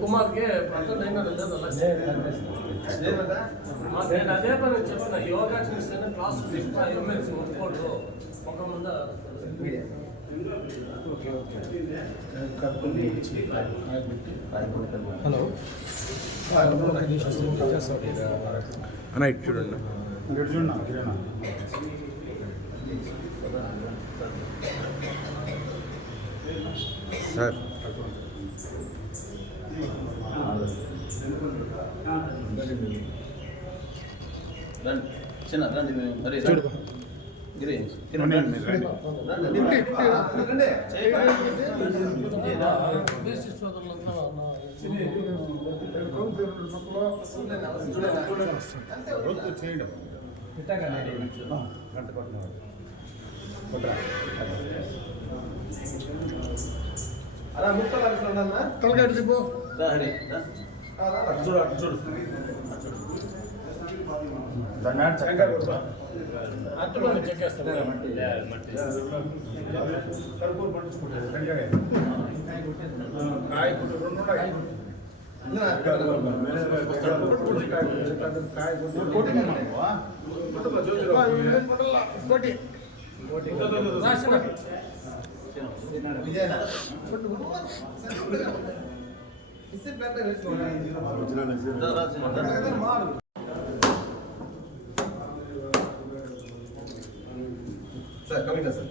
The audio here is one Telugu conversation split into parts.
కుమార్ కి నేను అదే పని చెప్పిన యోగా చేస్తేనే క్లాస్ ఎమ్మెల్సీ ముట్టుకోడు ఒక ముందు హలో అన్న ఇటు చూడండి సార్ చిన్న రండి మరి గిరి అలా ముక్కలు తలకాయ పో చూడు చూడు సార్ కమింగ్ సార్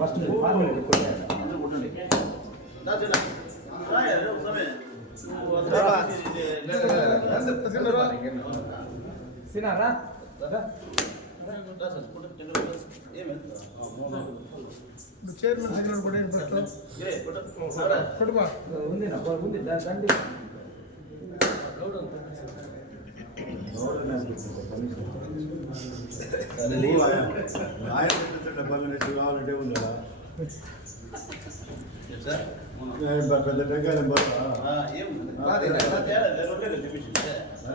ఫస్ట్ సినారా చైర్మన్ సిగ్నల్ కూడా ఉంది దండి కావాలంటే ఉందా పెద్ద టెంకాయలు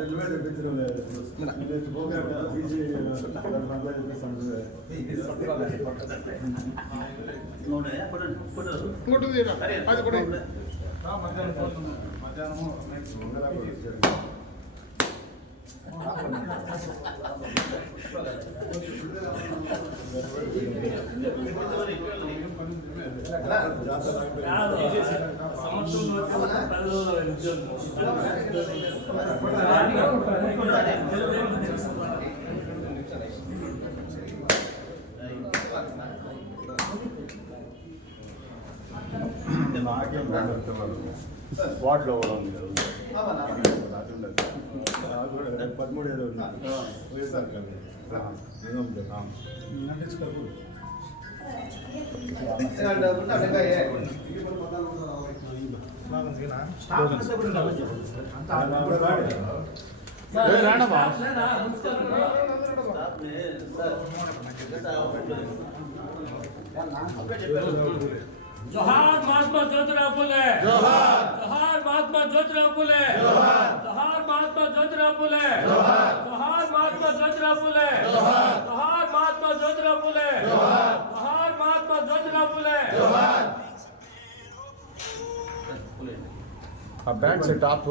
నువ్వే తెప్పించడం లేదు నాకేం వార్డులో కూడా ఉంది 13 ఏదో వైఎస్ఆర్ जोहार महात्मा ज्योतिराव फुले जोहार जोहार महात्मा ज्योतिराव फुले जोहार जोहार महात्मा ज्योतिराव फुले जोहार जोहार महात्मा ज्योतिराव फुले जोहार जोहार महात्मा ज्योतिराव फुले जोहार जोहार महात्मा ज्योतिराव फुले जोहार ఆ బ్యాండ్ సెట్ ఆప్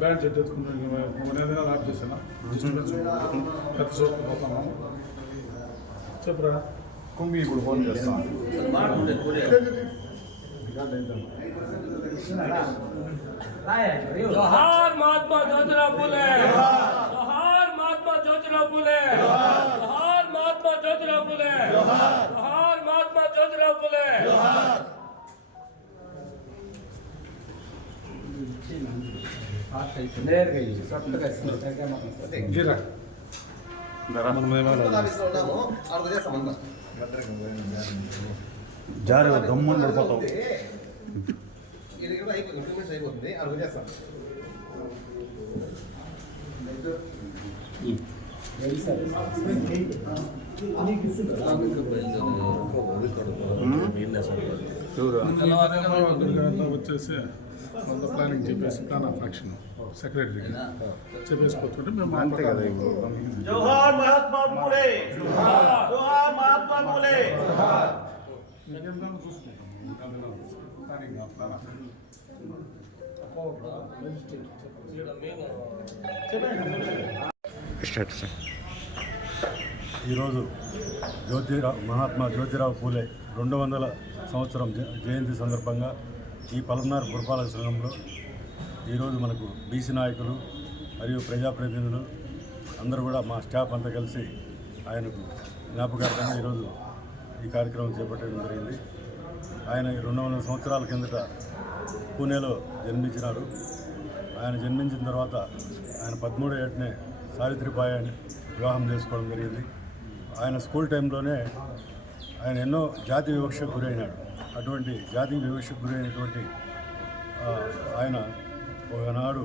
బ్యాండ్ సెట్ ఎత్తుకున్నాను ఆప్ చేశాను పెద్ద చోటు పోతాను చెప్పురా కుంగి ఇప్పుడు ఫోన్ చేస్తాను जोहार महात्मा ज्योतिराव फुले जोहार महात्मा ज्योतिराव फुले जोहार महात्मा ज्योतिराव फुले जोहार महात्मा ज्योतिराव फुले జారీ గమ్మని పడిపోతావు అయిపోతుంది అడుగు చేస్తాం సార్ గురుగారు వచ్చేసి కొంత ప్లానింగ్ చెప్పేసి ప్లాన్ ఆఫ్ యాక్షన్ సెక్రటరీ చెప్పేసి పోతుంటే మేము అంతే కదా ఇప్పుడు జోహార్ మహాత్మా ఫూలే జోహార్ మహాత్మా ఫూలే ఈరోజు మహాత్మా జ్యోతిరావు పూలే 200వ సంవత్సరం జయంతి సందర్భంగా ఈ పల్మనార్ పురపాలక సంఘంలో ఈరోజు మనకు బీసీ నాయకులు మరియు ప్రజాప్రతినిధులు అందరూ కూడా మా స్టాఫ్ అంతా కలిసి ఆయనకు జ్ఞాపకార్థంగా ఈరోజు ఈ కార్యక్రమం చేపట్టడం జరిగింది. ఆయన 200 సంవత్సరాల కిందట పూణేలో జన్మించినారు. ఆయన జన్మించిన తర్వాత ఆయన 13 ఏటనే సావిత్రిబాయిని వివాహం చేసుకోవడం జరిగింది. ఆయన స్కూల్ టైంలోనే ఆయన ఎన్నో జాతి వివక్షకు గురైనాడు. అటువంటి జాతి వివక్షకు గురైనటువంటి ఆయన ఒకనాడు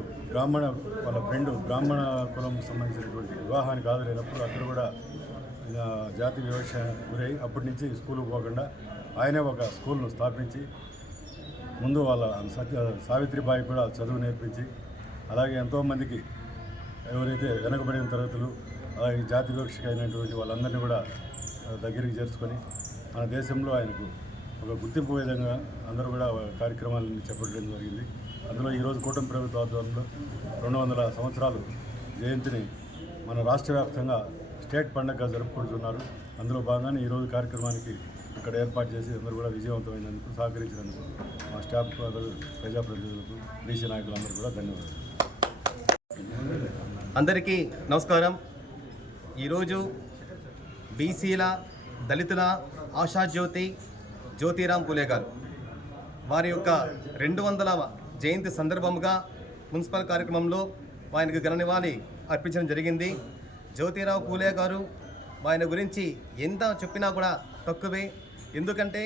వాళ్ళ ఫ్రెండ్ బ్రాహ్మణ కులం సంబంధించినటువంటి వివాహానికి హాజరైనప్పుడు అక్కడ కూడా జాతి వివక్ష గురై అప్పటి నుంచి స్కూల్కి పోకుండా ఆయనే ఒక స్కూల్ను స్థాపించి ముందు వాళ్ళ సావిత్రిబాయి కూడా చదువు నేర్పించి అలాగే ఎంతోమందికి ఎవరైతే వెనకబడిన తరగతులు అలాగే జాతి వివక్షకు అయినటువంటి వాళ్ళందరినీ కూడా దగ్గరికి చేర్చుకొని మన దేశంలో ఆయనకు ఒక గుర్తింపు విధంగా అందరూ కూడా కార్యక్రమాలను చేపట్టడం జరిగింది. అందులో ఈరోజు కూటమి ప్రభుత్వ ఆధ్వర్యంలో 200 సంవత్సరాలు జయంతిని మన రాష్ట్ర వ్యాప్తంగా స్టేట్ పండుగగా జరుపుకుంటున్నారు. అందులో భాగంగానే ఈరోజు కార్యక్రమానికి ఇక్కడ ఏర్పాటు చేసి అందరూ కూడా విజయవంతమైనందుకు సహకరించినందుకు మా స్టాఫ్ ప్రజాప్రతినిధులకు బీసీ నాయకులందరూ కూడా ధన్యవాదాలు. అందరికీ నమస్కారం. ఈరోజు బీసీల దళితుల ఆశాజ్యోతి జ్యోతిరాం పూలే గారు వారి యొక్క 200వ జయంతి సందర్భంగా మున్సిపల్ కార్యక్రమంలో ఆయనకు ఘన నివాళి అర్పించడం జరిగింది. జ్యోతిరావు పూలే గారు ఆయన గురించి ఎంత చెప్పినా కూడా తక్కువే. ఎందుకంటే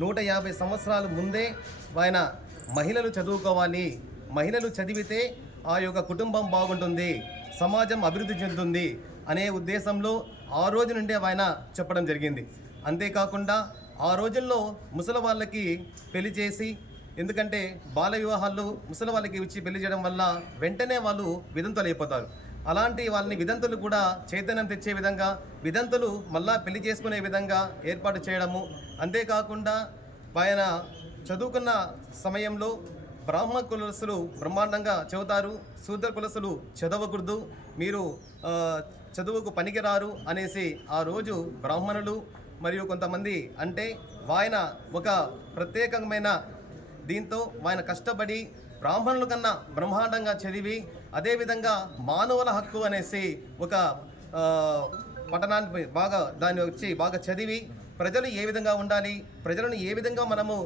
150 సంవత్సరాల ముందే ఆయన మహిళలు చదువుకోవాలి, మహిళలు చదివితే ఆ యొక్క కుటుంబం బాగుంటుంది, సమాజం అభివృద్ధి చెందుతుంది అనే ఉద్దేశంలో ఆ రోజు నుండే ఆయన చెప్పడం జరిగింది. అంతేకాకుండా ఆ రోజుల్లో ముసలి వాళ్ళకి పెళ్లి చేసి, ఎందుకంటే బాల వివాహాలు ముసలి వాళ్ళకి ఇచ్చి పెళ్లి చేయడం వల్ల వెంటనే వాళ్ళు వితంతులు అయిపోతారు. అలాంటి వాళ్ళని వితంతులు కూడా చైతన్యం తెచ్చే విధంగా వితంతులు మళ్ళా పెళ్లి చేసుకునే విధంగా ఏర్పాటు చేయడము. అంతేకాకుండా ఆయన చదువుకున్న సమయంలో బ్రాహ్మణ కులస్తులు బ్రహ్మాండంగా చదువుతారు, శూద్ర కులస్తులు చదవకూడదు, మీరు చదువుకు పనికిరారు అనేసి ఆ రోజు బ్రాహ్మణులు మరియు కొంతమంది అంటే ఆయన ఒక ప్రత్యేకమైన దీంతో ఆయన కష్టపడి బ్రాహ్మణుల కన్నా బ్రహ్మాండంగా చదివి అదేవిధంగా మానవుల హక్కు అనేసి ఒక పఠనాన్ని దాన్ని బాగా చదివి ప్రజలు ఏ విధంగా ఉండాలి, ప్రజలను ఏ విధంగా మనము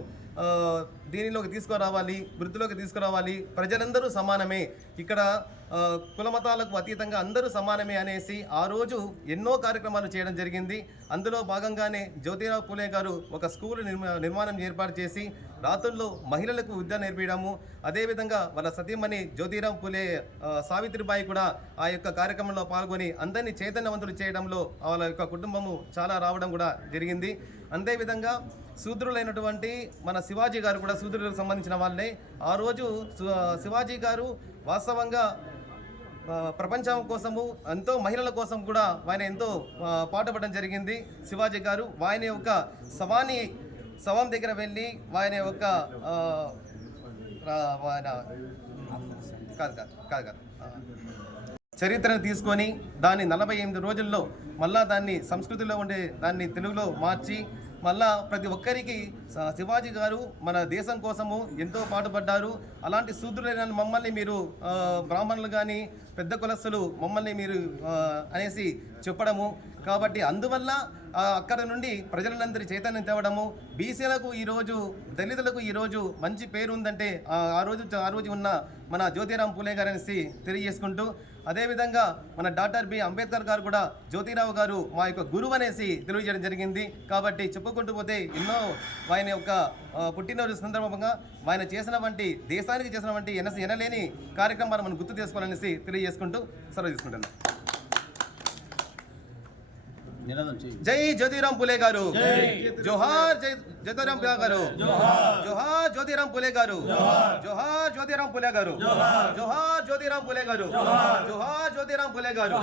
దీనిలోకి తీసుకురావాలి, వృత్తిలోకి తీసుకురావాలి, ప్రజలందరూ సమానమే, ఇక్కడ కుల మతాలకు అతీతంగా అందరూ సమానమే అనేసి ఆ రోజు ఎన్నో కార్యక్రమాలు చేయడం జరిగింది. అందులో భాగంగానే జ్యోతిరావు పూలే గారు ఒక స్కూల్ నిర్మాణం ఏర్పాటు చేసి రాత్రుల్లో మహిళలకు విద్య నేర్పించడము, అదేవిధంగా వాళ్ళ సతీమణి జ్యోతిరావు పూలే సావిత్రిబాయి కూడా ఆ యొక్క కార్యక్రమంలో పాల్గొని అందరినీ చైతన్యవంతులు చేయడంలో వాళ్ళ యొక్క కుటుంబము చాలా రావడం కూడా జరిగింది. అంతేవిధంగా శూద్రులైనటువంటి మన శివాజీ గారు కూడా శూద్రులకు సంబంధించిన వాళ్ళే. ఆ రోజు శివాజీ గారు వాస్తవంగా ప్రపంచం కోసము ఎంతో మహిళల కోసం కూడా ఆయన ఎంతో పాటుపడడం జరిగింది. శివాజీ గారు ఆయన యొక్క శవం దగ్గర వెళ్ళి ఆయన యొక్క కాదు చరిత్రను తీసుకొని దాన్ని 48 రోజుల్లో మళ్ళా దాన్ని సంస్కృతిలో ఉండే దాన్ని తెలుగులో మార్చి మళ్ళా ప్రతి ఒక్కరికి శివాజీ గారు మన దేశం కోసము ఎంతో పాటుపడ్డారు. అలాంటి శూద్రులైన మమ్మల్ని మీరు బ్రాహ్మణులు కానీ పెద్ద కులస్తులు మమ్మల్ని మీరు అనేసి చెప్పడము. కాబట్టి అందువల్ల అక్కడ నుండి ప్రజలందరి చైతన్యం తేవడము, బీసీలకు ఈరోజు దళితులకు ఈరోజు మంచి పేరు ఉందంటే ఆ రోజు ఉన్న మన జ్యోతిరాం పూలే గారు అనేసి తెలియజేసుకుంటూ, అదేవిధంగా మన డాక్టర్ బి అంబేద్కర్ గారు కూడా జ్యోతిరావు గారు మా యొక్క గురువు అనేసి తెలియజేయడం జరిగింది. కాబట్టి చెప్పుకుంటూ పోతే ఎన్నో ఆయన యొక్క పుట్టినరోజు సందర్భంగా ఆయన చేసినటువంటి దేశానికి చేసినటువంటి ఎనలేని కార్యక్రమాలు మనం గుర్తు చేసుకోవాలనేసి తెలియజేసుకుంటూ సెలవు తీసుకుంటున్నాం. నినాదం చేయి. జై జ్యోతిరామ్ పులే గారు, జోహార్ జ్యోతిరామ్ పులే గారు, జోహార్ జ్యోతిరామ్ పులే గారు, జోహార్ జ్యోతిరామ్ పులే గారు, జోహార్ జ్యోతిరామ్ పులే గారు, జోహార్ జ్యోతిరామ్ పులే గారు.